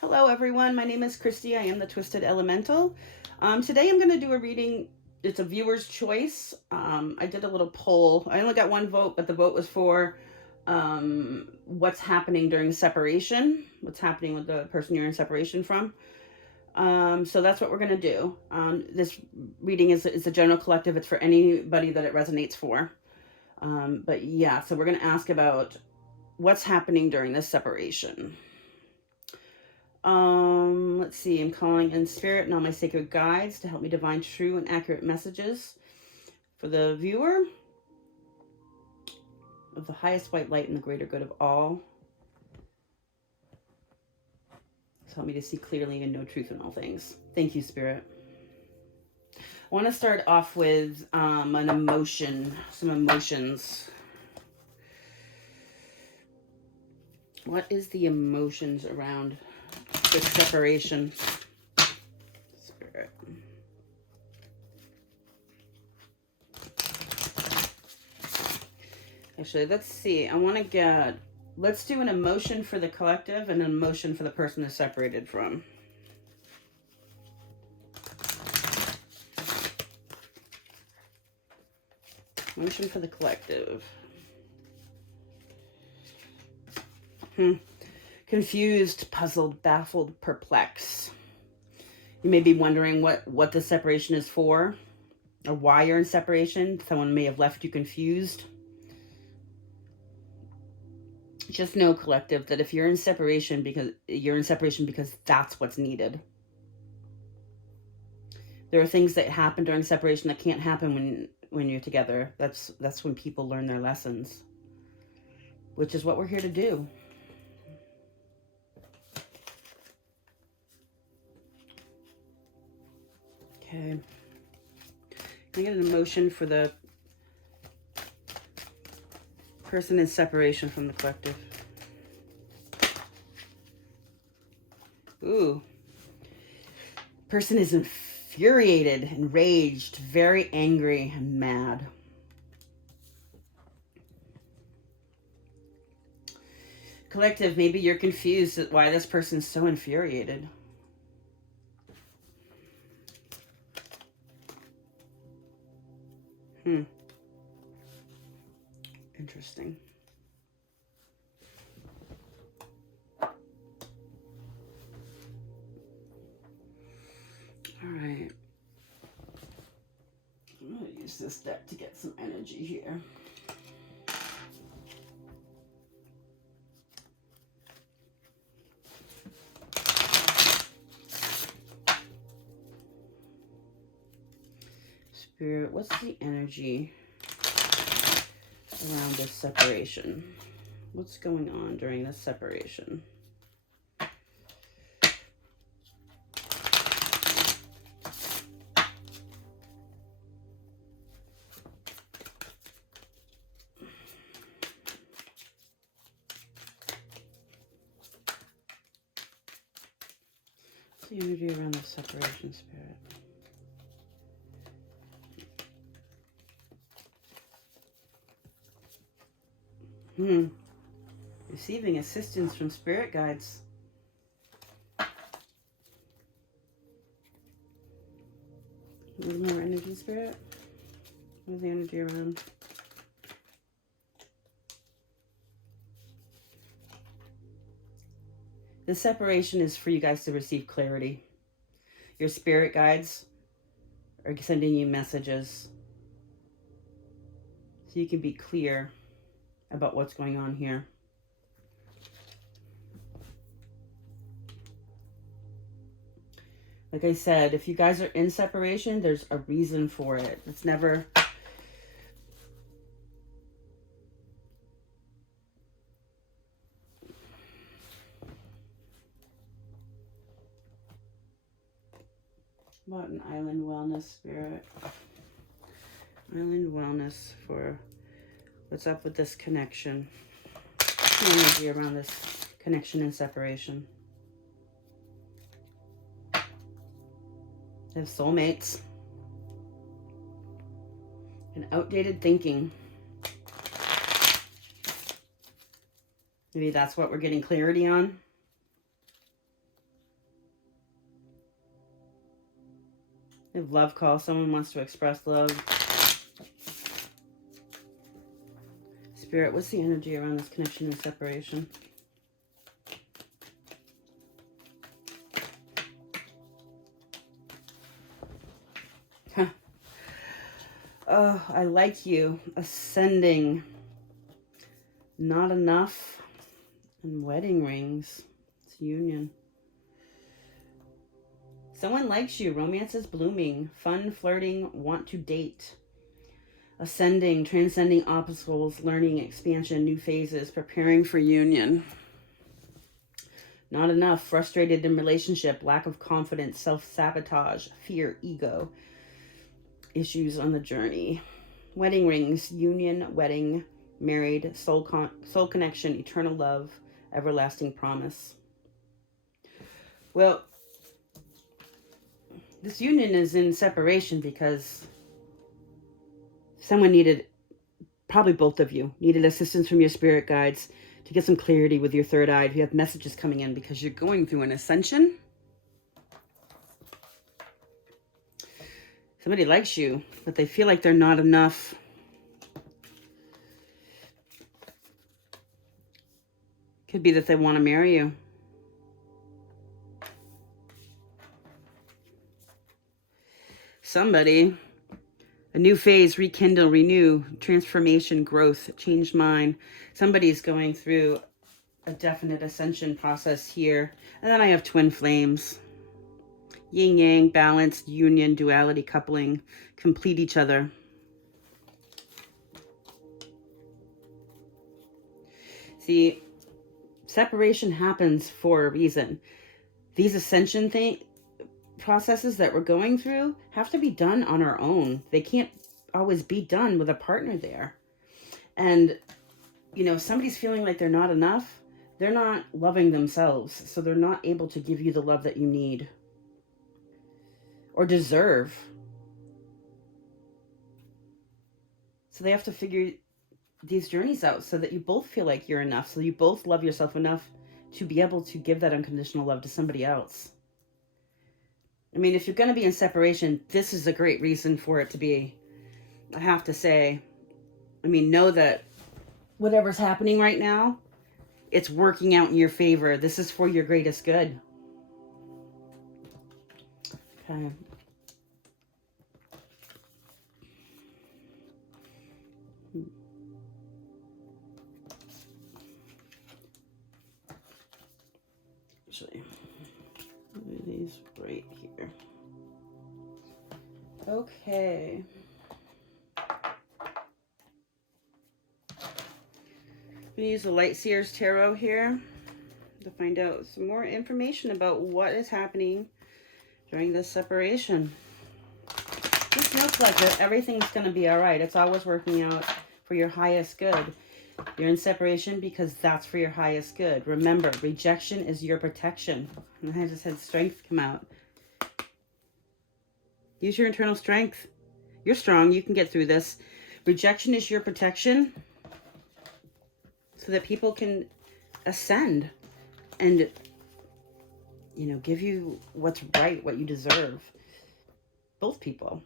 Hello everyone, my name is Christy. I am the Twisted Elemental. Today I'm going to do a reading. It's a viewer's choice. I did a little poll. I only got one vote, but the vote was for what's happening during separation, what's happening with the person you're in separation from. So that's what we're going to do. This reading is a general collective. It's for anybody that it resonates for. But yeah, so we're going to ask about what's happening during this separation. Let's see. I'm calling in spirit and all my sacred guides to help me divine true and accurate messages for the viewer of the highest white light and the greater good of all. Help me to see clearly and know truth in all things. Thank you, Spirit. I want to start off with an emotion, some emotions. What is the emotions around this separation? Spirit. Actually, let's see. I want to get... Let's do an emotion for the collective and an emotion for the person they're separated from. Emotion for the collective. Confused, puzzled, baffled, perplexed. You may be wondering what the separation is for or why you're in separation. Someone may have left you confused. Just know, collective, that if you're in separation because that's what's needed. There are things that happen during separation that can't happen when you're together. That's when people learn their lessons, which is what we're here to do. Okay. Can I get an emotion for the person in separation from the collective? Ooh. Person is infuriated, enraged, very angry, and mad. Collective, maybe you're confused at why this person's so infuriated. Interesting. All right. I'm going to use this deck to get some energy here. Spirit, what's the energy around this separation? What's going on during this separation? What's the energy around this separation, Spirit? Receiving assistance from spirit guides. A little more energy, Spirit. What's the energy around? The separation is for you guys to receive clarity. Your spirit guides are sending you messages so you can be clear about what's going on here. Like I said, if you guys are in separation, there's a reason for it. It's never... About an island wellness, Spirit. Island wellness for what's up with this connection. The energy around this connection and separation. They have soulmates. And outdated thinking. Maybe that's what we're getting clarity on. We have love call. Someone wants to express love. Spirit, what's the energy around this connection and separation? Huh. Oh, I like you. Ascending. Not enough. And wedding rings. It's union. Someone likes you. Romance is blooming. Fun, flirting, want to date. Ascending, transcending obstacles, learning, expansion, new phases, preparing for union. Not enough. Frustrated in relationship, lack of confidence, self-sabotage, fear, ego. Issues on the journey. Wedding rings, union, wedding, married, soul connection, eternal love, everlasting promise. Well, this union is in separation because someone needed, probably both of you, needed assistance from your spirit guides to get some clarity with your third eye. You have messages coming in because you're going through an ascension. Somebody likes you, but they feel like they're not enough. Could be that they want to marry you. Somebody, a new phase, rekindle, renew, transformation, growth, changed mind. Somebody's going through a definite ascension process here. And then I have twin flames. Yin yang, balanced, union, duality, coupling, complete each other. See, separation happens for a reason. These ascension processes that we're going through have to be done on our own. They can't always be done with a partner there. And, you know, if somebody's feeling like they're not enough, they're not loving themselves. So they're not able to give you the love that you need or deserve. So they have to figure these journeys out so that you both feel like you're enough, so you both love yourself enough to be able to give that unconditional love to somebody else. I mean, if you're going to be in separation, this is a great reason for it to be. I have to say, I mean, know that whatever's happening right now, it's working out in your favor. This is for your greatest good. Okay. Actually, these right here. Okay. I'm going to use the Light Seers Tarot here to find out some more information about what is happening during this separation. Just know, Collective, everything's going to be all right. It's always working out for your highest good. You're in separation because that's for your highest good. Remember, rejection is your protection. And I just had strength come out. Use your internal strength. You're strong. You can get through this. Rejection is your protection so that people can ascend and, you know, give you what's right, what you deserve. Both people.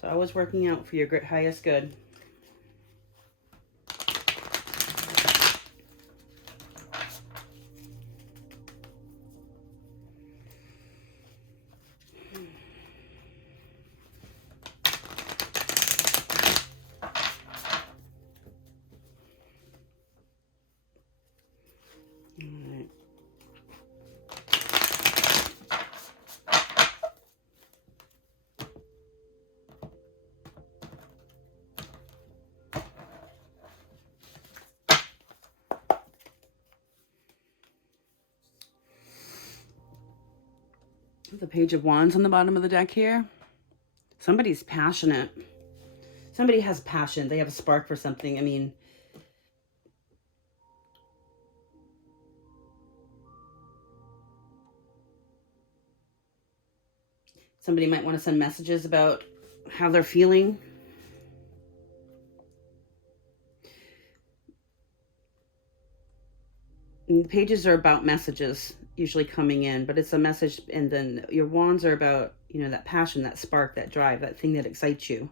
So I was working out for your highest good. The Page of Wands on the bottom of the deck here. Somebody's passionate. Somebody has passion. They have a spark for something. I mean, somebody might want to send messages about how they're feeling. And the pages are about messages. usually coming in, but it's a message. And then your wands are about, you know, that passion, that spark, that drive, that thing that excites you.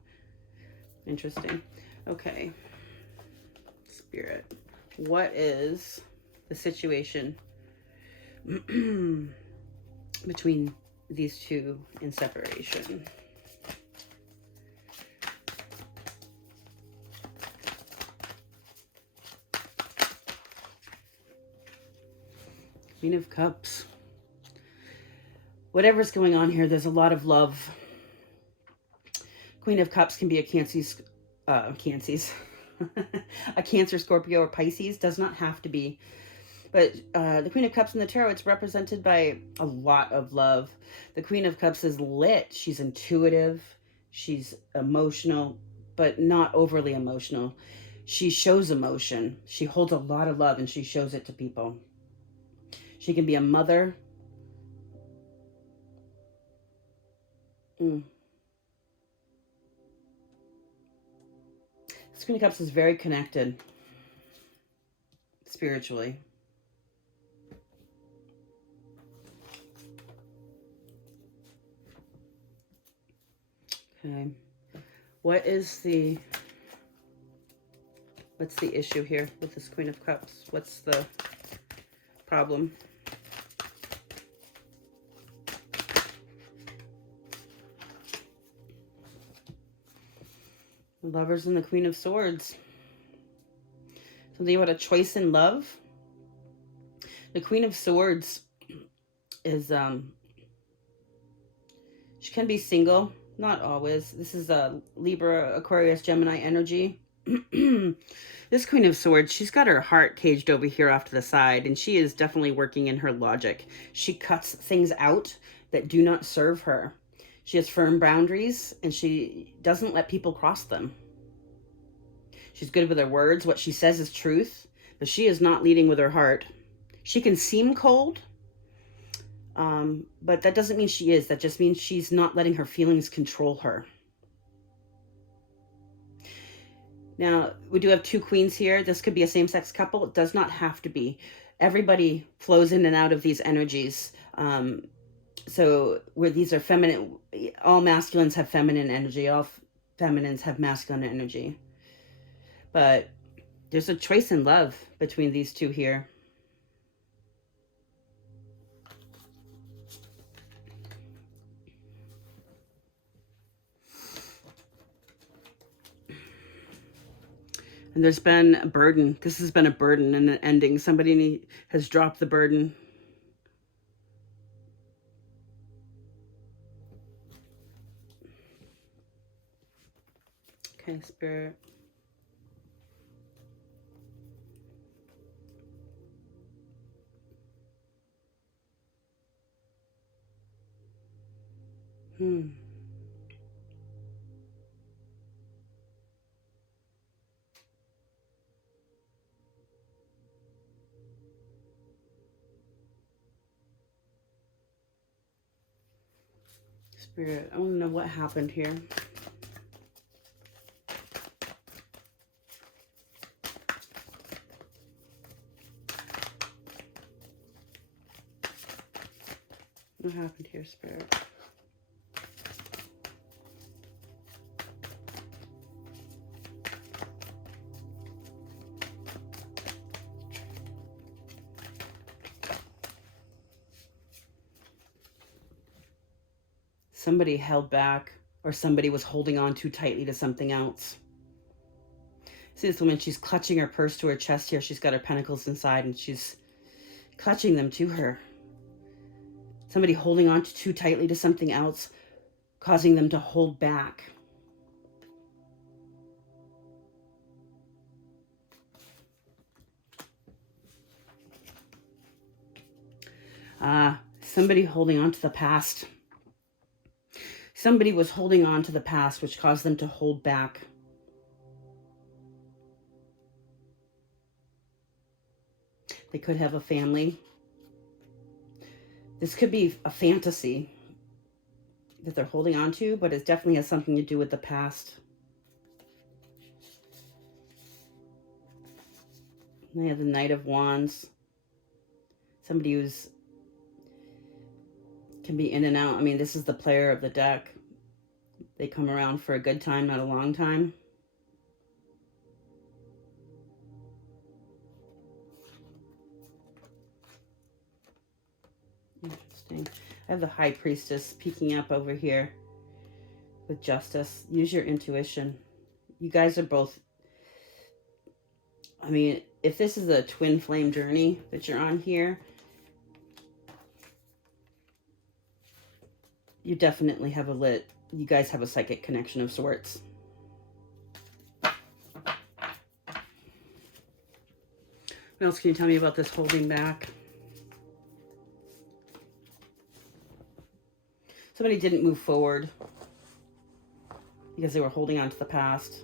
Interesting. Okay. Spirit, what is the situation between these two in separation? Queen of Cups. Whatever's going on here, there's a lot of love. Queen of Cups can be a a Cancer, Scorpio, or Pisces. Does not have to be. But the Queen of Cups in the tarot, it's represented by a lot of love. The Queen of Cups is lit. She's intuitive. She's emotional, but not overly emotional. She shows emotion. She holds a lot of love and she shows it to people. She can be a mother. This Queen of Cups is very connected spiritually. Okay. What's the issue here with this Queen of Cups? What's the problem? The Lovers and the Queen of Swords. Something about a choice in love. The Queen of Swords is she can be single, not always. This is a Libra, Aquarius, Gemini energy. This Queen of Swords, she's got her heart caged over here off to the side, and she is definitely working in her logic. She cuts things out that do not serve her. She has firm boundaries, and she doesn't let people cross them. She's good with her words. What she says is truth, but she is not leading with her heart. She can seem cold, but that doesn't mean she is. That just means she's not letting her feelings control her. Now, we do have two queens here. This could be a same-sex couple. It does not have to be. Everybody flows in and out of these energies. So where these are feminine, all masculines have feminine energy. All feminines have masculine energy. But there's a choice in love between these two here. And there's been a burden. This has been a burden and an ending. Somebody has dropped the burden. Okay, Spirit. Spirit, I want to know what happened here. What happened here, Spirit? Somebody held back, or somebody was holding on too tightly to something else. See this woman, she's clutching her purse to her chest here. She's got her pentacles inside and she's clutching them to her. Somebody holding on too tightly to something else, causing them to hold back. Somebody holding on to the past. Somebody was holding on to the past, which caused them to hold back. They could have a family. This could be a fantasy that they're holding on to, but it definitely has something to do with the past. They have the Knight of Wands. Somebody who's can be in and out. I mean, this is the player of the deck. They come around for a good time, not a long time. Interesting. I have the High Priestess peeking up over here with Justice. Use your intuition. You guys are both, I mean, if this is a twin flame journey that you're on here, you definitely have you guys have a psychic connection of sorts. What else can you tell me about this holding back? Somebody didn't move forward because they were holding on to the past.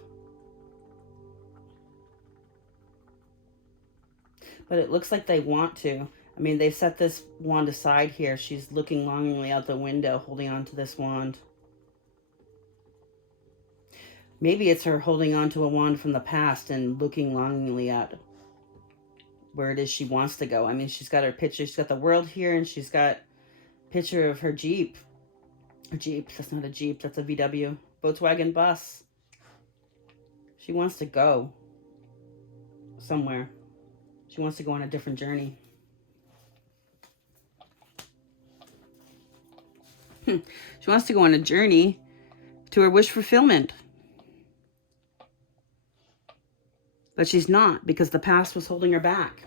But it looks like they want to. I mean, they set this wand aside here. She's looking longingly out the window, holding on to this wand. Maybe it's her holding on to a wand from the past and looking longingly at where it is she wants to go. I mean, she's got her picture. She's got the world here, and she's got a picture of her Jeep. A Jeep. That's not a Jeep. That's a VW. Volkswagen bus. She wants to go somewhere. She wants to go on a different journey. She wants to go on a journey to her wish fulfillment. But she's not, because the past was holding her back.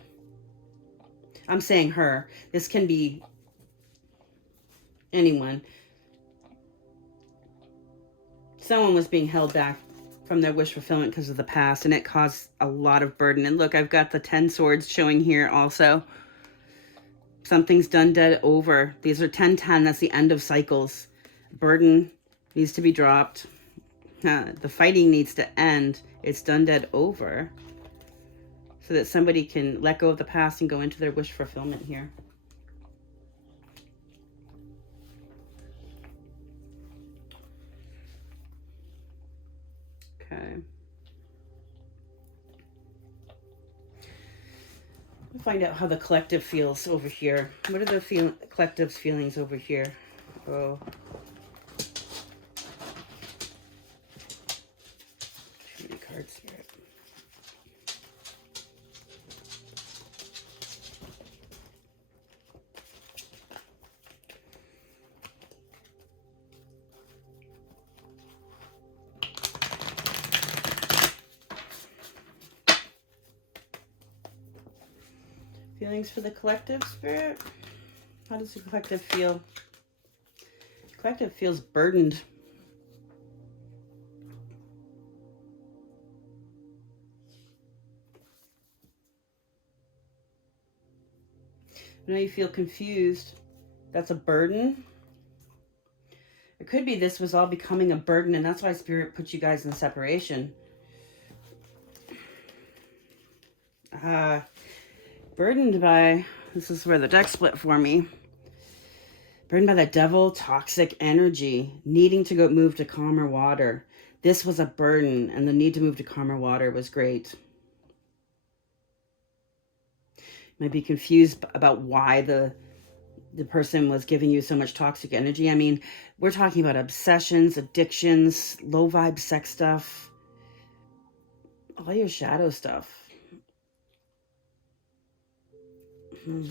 I'm saying her. This can be anyone. Someone was being held back from their wish fulfillment because of the past, and it caused a lot of burden. And look, I've got the 10 swords showing here also. Something's done, dead, over. These are 10-10. That's the end of cycles. Burden needs to be dropped. The fighting needs to end. It's done, dead, over. So that somebody can let go of the past and go into their wish fulfillment here. Okay. We'll find out how the collective feels over here. What are the collective's feelings over here? Oh. Too many cards here. Feelings for the collective, Spirit? How does the collective feel? The collective feels burdened. I know you feel confused. That's a burden. It could be this was all becoming a burden, and that's why Spirit put you guys in separation. Burdened by, this is where the deck split for me. Burdened by the devil, toxic energy, needing to go move to calmer water. This was a burden, and the need to move to calmer water was great. You might be confused about why the person was giving you so much toxic energy. I mean, we're talking about obsessions, addictions, low vibe sex stuff, all your shadow stuff. What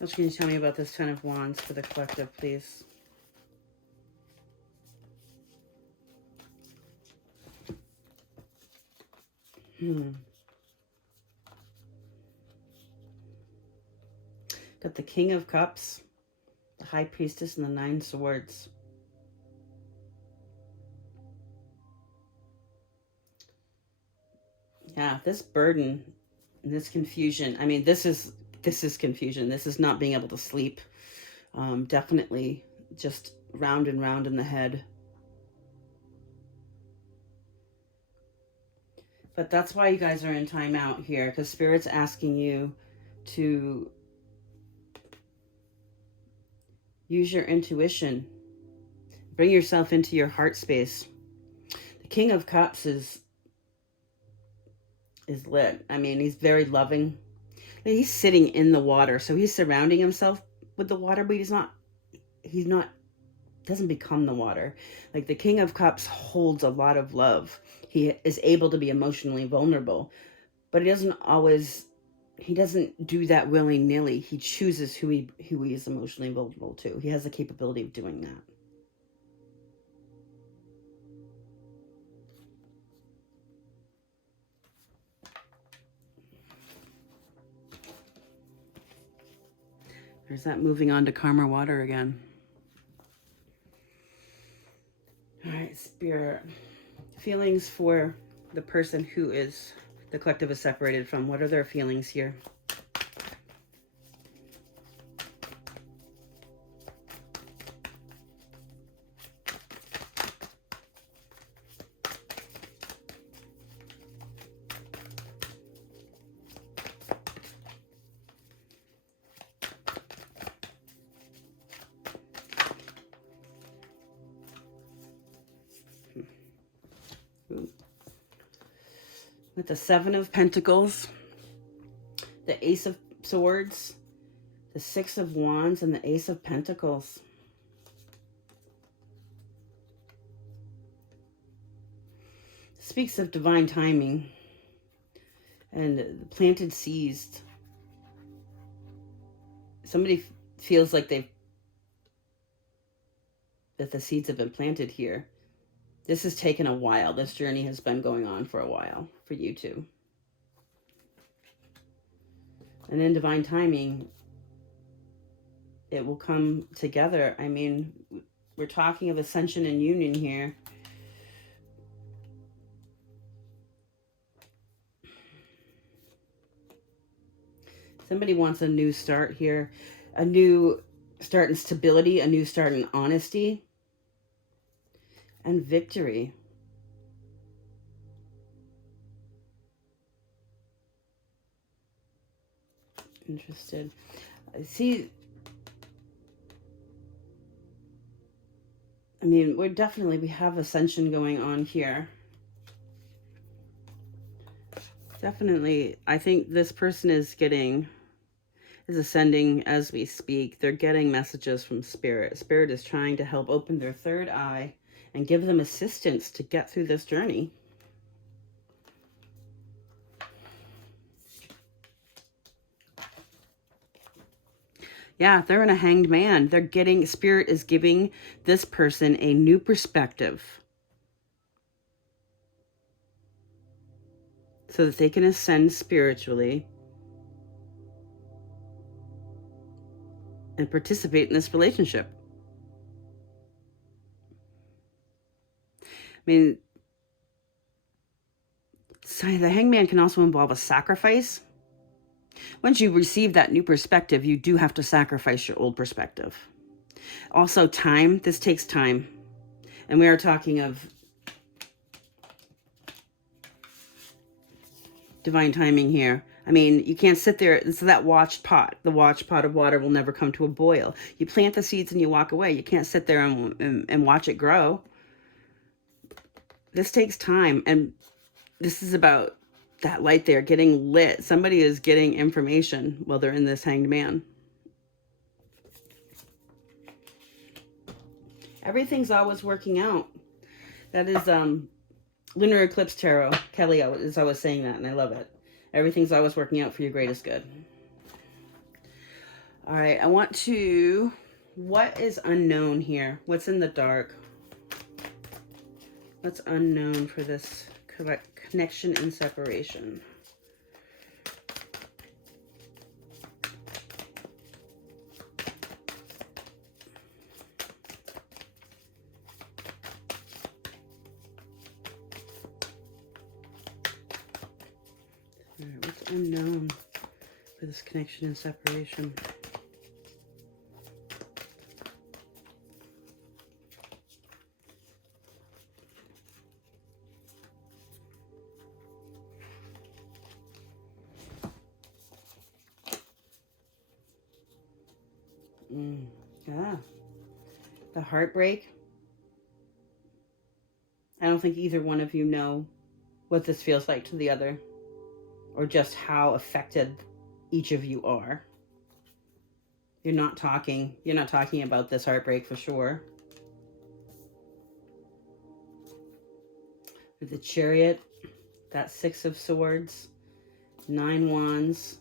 else can you tell me about this Ten of Wands for the collective, please? Got the King of Cups, the High Priestess, and the 9 Swords. Yeah, this burden, this confusion. I mean, this is confusion. This is not being able to sleep. Definitely just round and round in the head. But that's why you guys are in timeout here, because Spirit's asking you to use your intuition. Bring yourself into your heart space. The King of Cups is lit. I mean, he's very loving. He's sitting in the water, so he's surrounding himself with the water, but he's not doesn't become the water. Like the King of Cups holds a lot of love. He is able to be emotionally vulnerable, but he doesn't do that willy-nilly. He chooses who he is emotionally vulnerable to. He has the capability of doing that. There's that moving on to calmer water again. All right, Spirit. Feelings for the person who is the collective is separated from. What are their feelings here? With the Seven of Pentacles, the Ace of Swords, the Six of Wands, and the Ace of Pentacles. Speaks of divine timing and the planted seeds. Somebody feels like that the seeds have been planted here. This has taken a while. This journey has been going on for a while for you two. And in divine timing, it will come together. I mean, we're talking of ascension and union here. Somebody wants a new start here. A new start in stability, a new start in honesty, and victory. Interested. See, I mean, we have ascension going on here. Definitely, I think this person is ascending as we speak. They're getting messages from Spirit. Spirit is trying to help open their third eye and give them assistance to get through this journey. Yeah, they're in a hanged man. Spirit is giving this person a new perspective so that they can ascend spiritually and participate in this relationship. I mean, the hangman can also involve a sacrifice. Once you receive that new perspective, you do have to sacrifice your old perspective. Also, time. This takes time. And we are talking of divine timing here. I mean, you can't sit there. It's that watched pot. The watched pot of water will never come to a boil. You plant the seeds and you walk away. You can't sit there and watch it grow. This takes time. And this is about that light there getting lit. Somebody is getting information while they're in this hanged man. Everything's always working out. That is Lunar Eclipse Tarot. Kelly is always saying that, and I love it. Everything's always working out for your greatest good. All right, what is unknown here? What's in the dark? What's unknown for this connection and separation? All right, what's unknown for this connection and separation? Yeah. The heartbreak. I don't think either one of you know what this feels like to the other, or just how affected each of you are. You're not talking about this heartbreak for sure. With the Chariot, that 6 of Swords, 9 Wands,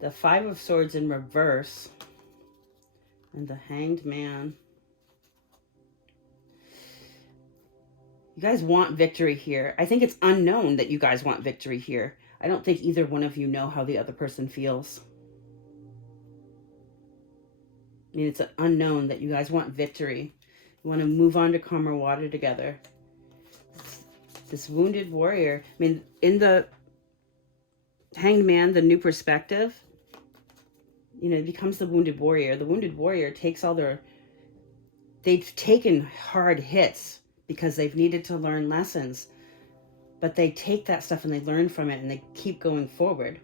the 5 of Swords in reverse, and the Hanged Man. You guys want victory here. I think it's unknown that you guys want victory here. I don't think either one of you know how the other person feels. I mean, it's an unknown that you guys want victory. You want to move on to calmer water together. This wounded warrior. I mean, in the Hanged Man, the new perspective, you know, it becomes the wounded warrior. The wounded warrior takes all their... They've taken hard hits because they've needed to learn lessons. But they take that stuff and they learn from it and they keep going forward.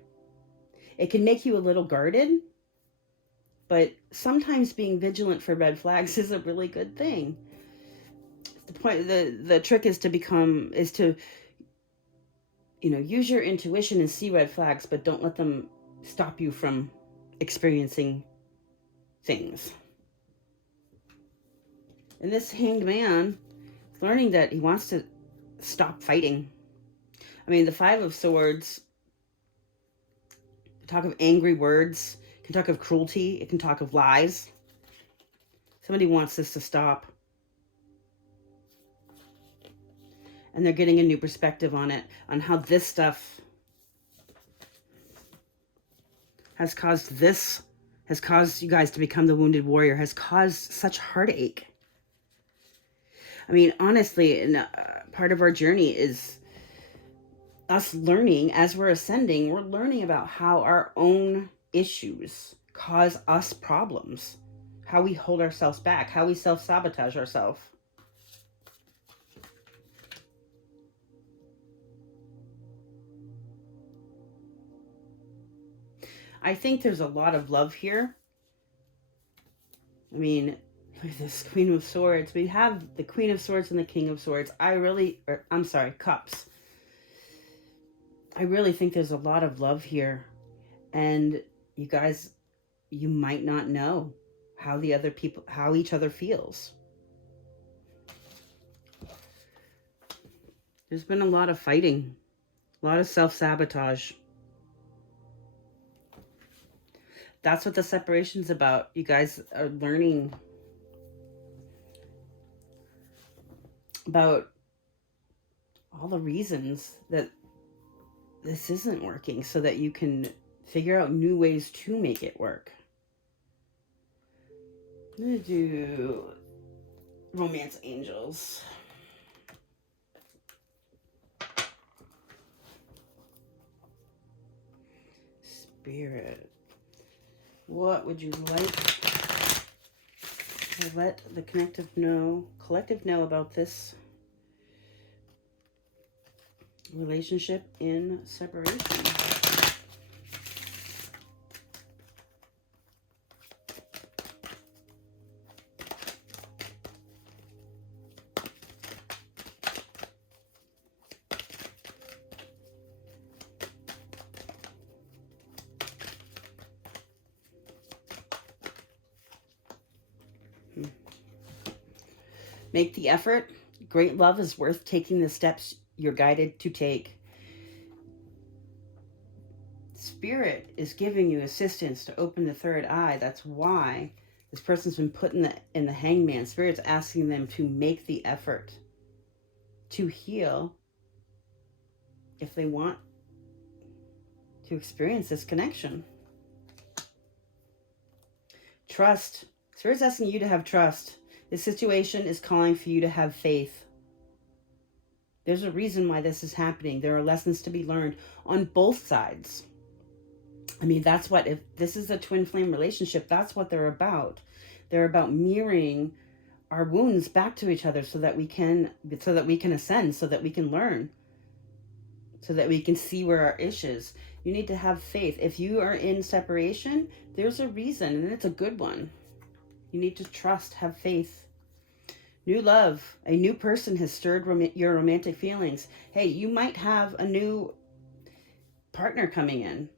It can make you a little guarded, but sometimes being vigilant for red flags is a really good thing. The point, the trick is to you know, use your intuition and see red flags, but don't let them stop you from experiencing things. And this Hanged Man is learning that he wants to stop fighting. I mean, the 5 of Swords can talk of angry words, can talk of cruelty, it can talk of lies. Somebody wants this to stop. And they're getting a new perspective on it, on how this stuff has caused you guys to become the wounded warrior, has caused such heartache. I mean, honestly, part of our journey is us learning, as we're ascending, we're learning about how our own issues cause us problems, how we hold ourselves back, how we self-sabotage ourselves. I think there's a lot of love here. I mean, look at this Queen of Swords. We have the Queen of Swords and the King of Swords. Cups. I really think there's a lot of love here. And you guys, you might not know how each other feels. There's been a lot of fighting, a lot of self-sabotage. That's what the separation's about. You guys are learning about all the reasons that this isn't working so that you can figure out new ways to make it work. I'm going to do Romance Angels. Spirit. What would you like to let the collective know about this relationship in separation? Make the effort. Great love is worth taking the steps you're guided to take. Spirit is giving you assistance to open the third eye. That's why this person's been put in the Hangman. Spirit's asking them to make the effort to heal if they want to experience this connection. Trust. Spirit's asking you to have trust. This situation is calling for you to have faith. There's a reason why this is happening. There are lessons to be learned on both sides. I mean, that's what, if this is a twin flame relationship, that's what they're about. They're about mirroring our wounds back to each other so that we can ascend, so that we can learn, so that we can see where our issues. You need to have faith. If you are in separation, there's a reason, and it's a good one. You need to trust, have faith. New love. A new person has stirred your romantic feelings. Hey, you might have a new partner coming in.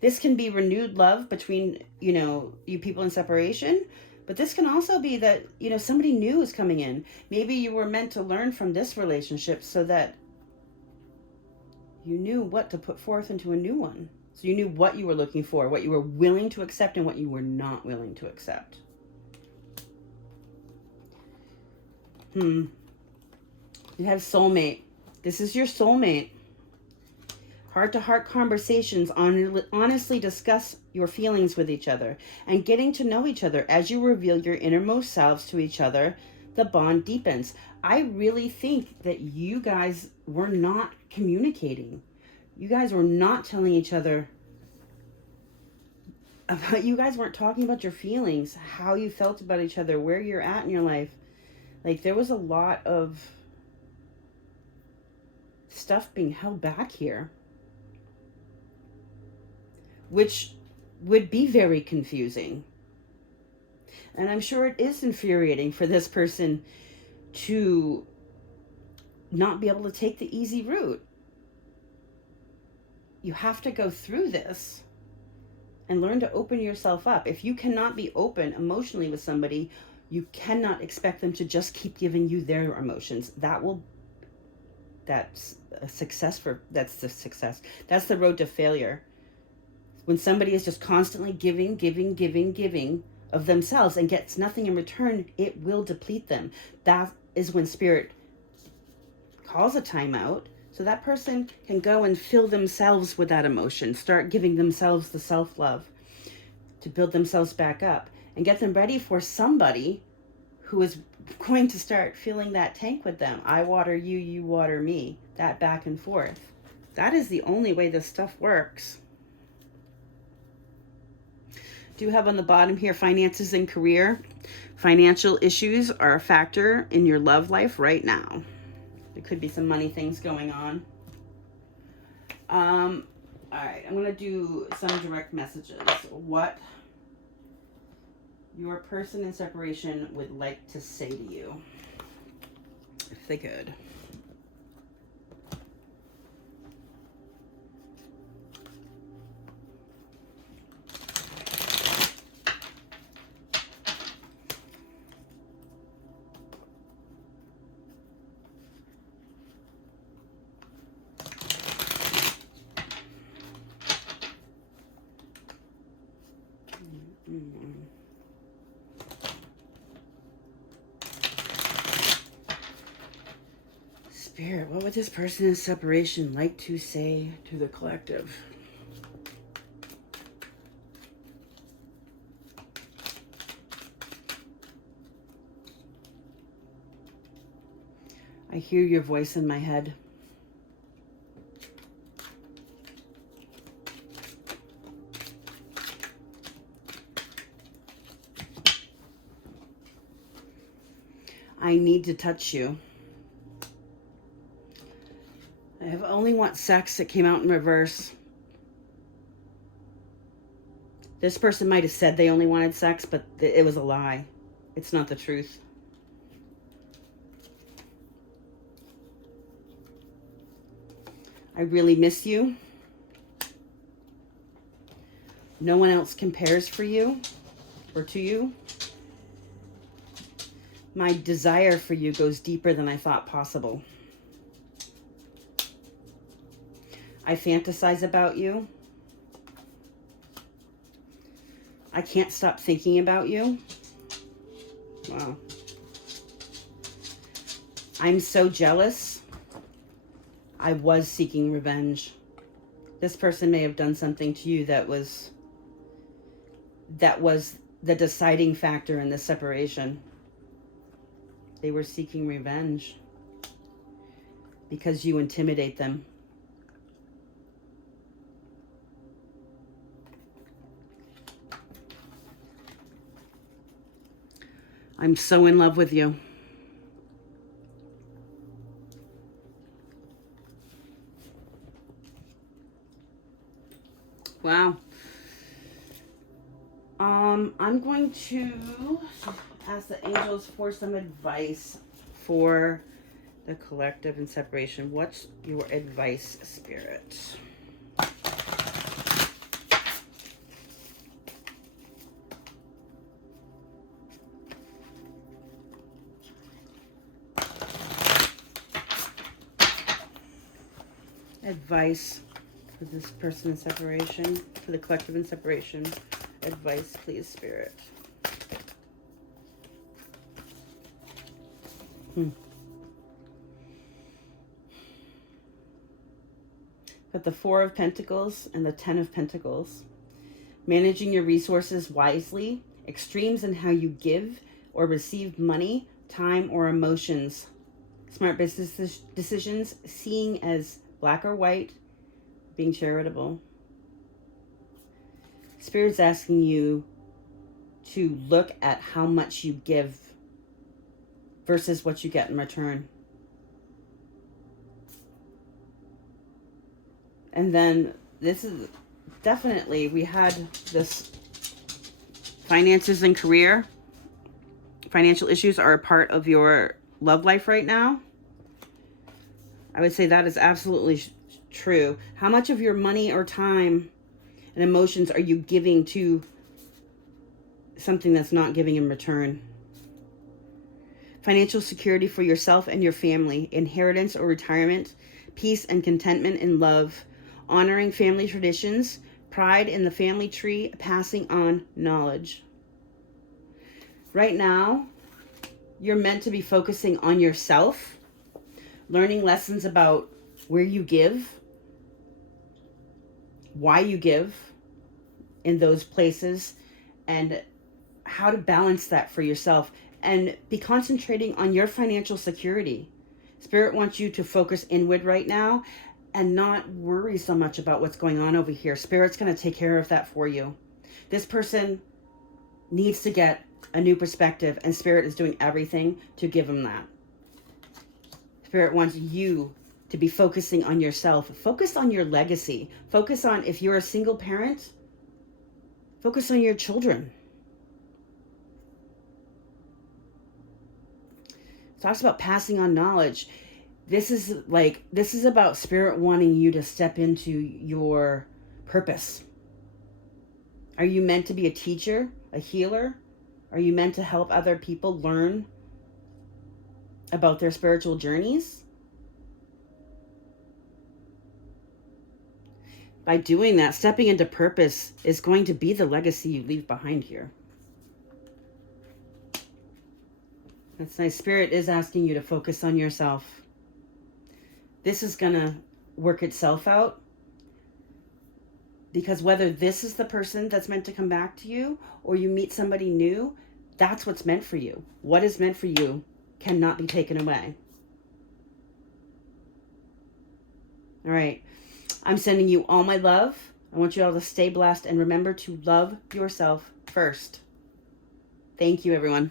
This can be renewed love between, you people in separation. But this can also be that, somebody new is coming in. Maybe you were meant to learn from this relationship so that you knew what to put forth into a new one. So you knew what you were looking for, what you were willing to accept, and what you were not willing to accept. You have soulmate. This is your soulmate. Heart-to-heart conversations, honestly discuss your feelings with each other and getting to know each other. As you reveal your innermost selves to each other, the bond deepens. I really think that you guys were not communicating. You guys were not telling each other about, you guys weren't talking about your feelings, how you felt about each other, where you're at in your life. Like, there was a lot of stuff being held back here, which would be very confusing. And I'm sure it is infuriating for this person to not be able to take the easy route. You have to go through this and learn to open yourself up. If you cannot be open emotionally with somebody, you cannot expect them to just keep giving you their emotions. That's the success. That's the road to failure. When somebody is just constantly giving of themselves and gets nothing in return, it will deplete them. That is when spirit calls a timeout, so that person can go and fill themselves with that emotion, start giving themselves the self-love to build themselves back up and get them ready for somebody who is going to start filling that tank with them. I water you, you water me. That back and forth. That is the only way this stuff works. Do have on the bottom here finances and career. Financial issues are a factor in your love life right now. There could be some money things going on. All right, I'm going to do some direct messages. What your person in separation would like to say to you, if they could. Spirit, what would this person in separation like to say to the collective? I hear your voice in my head. I need to touch you. I have only want sex. That came out in reverse. This person might have said they only wanted sex, but it was a lie. It's not the truth. I really miss you. No one else compares for you or to you. My desire for you goes deeper than I thought possible. I fantasize about you. I can't stop thinking about you. Wow. I'm so jealous. I was seeking revenge. This person may have done something to you that was the deciding factor in this separation. They were seeking revenge because you intimidate them. I'm so in love with you. Wow. I'm going to ask the angels for some advice for the collective and separation. What's your advice, Spirit? Advice for this person in separation, for the collective in separation. Advice, please, Spirit. Got the Four of Pentacles and the Ten of Pentacles. Managing your resources wisely. Extremes in how you give or receive money, time, or emotions. Smart business decisions. Seeing as black or white. Being charitable. Spirit's asking you to look at how much you give versus what you get in return. And then this is definitely, we had this finances and career. Financial issues are a part of your love life right now. I would say that is absolutely true. How much of your money or time and emotions are you giving to something that's not giving in return? Financial security for yourself and your family, inheritance or retirement, peace and contentment in love, honoring family traditions, pride in the family tree, passing on knowledge. Right now, you're meant to be focusing on yourself, learning lessons about where you give, why you give in those places, and how to balance that for yourself, and be concentrating on your financial security. Spirit wants you to focus inward right now and not worry so much about what's going on over here. Spirit's going to take care of that for you. This person needs to get a new perspective, and Spirit is doing everything to give them that. Spirit wants you to be focusing on yourself. Focus on your legacy. Focus on, if you're a single parent, focus on your children. It talks about passing on knowledge. This is about Spirit wanting you to step into your purpose. Are you meant to be a teacher, a healer? Are you meant to help other people learn about their spiritual journeys? By doing that, stepping into purpose is going to be the legacy you leave behind here. That's nice. Spirit is asking you to focus on yourself. This is going to work itself out, because whether this is the person that's meant to come back to you or you meet somebody new, that's what's meant for you. What is meant for you cannot be taken away. All right. I'm sending you all my love. I want you all to stay blessed and remember to love yourself first. Thank you, everyone.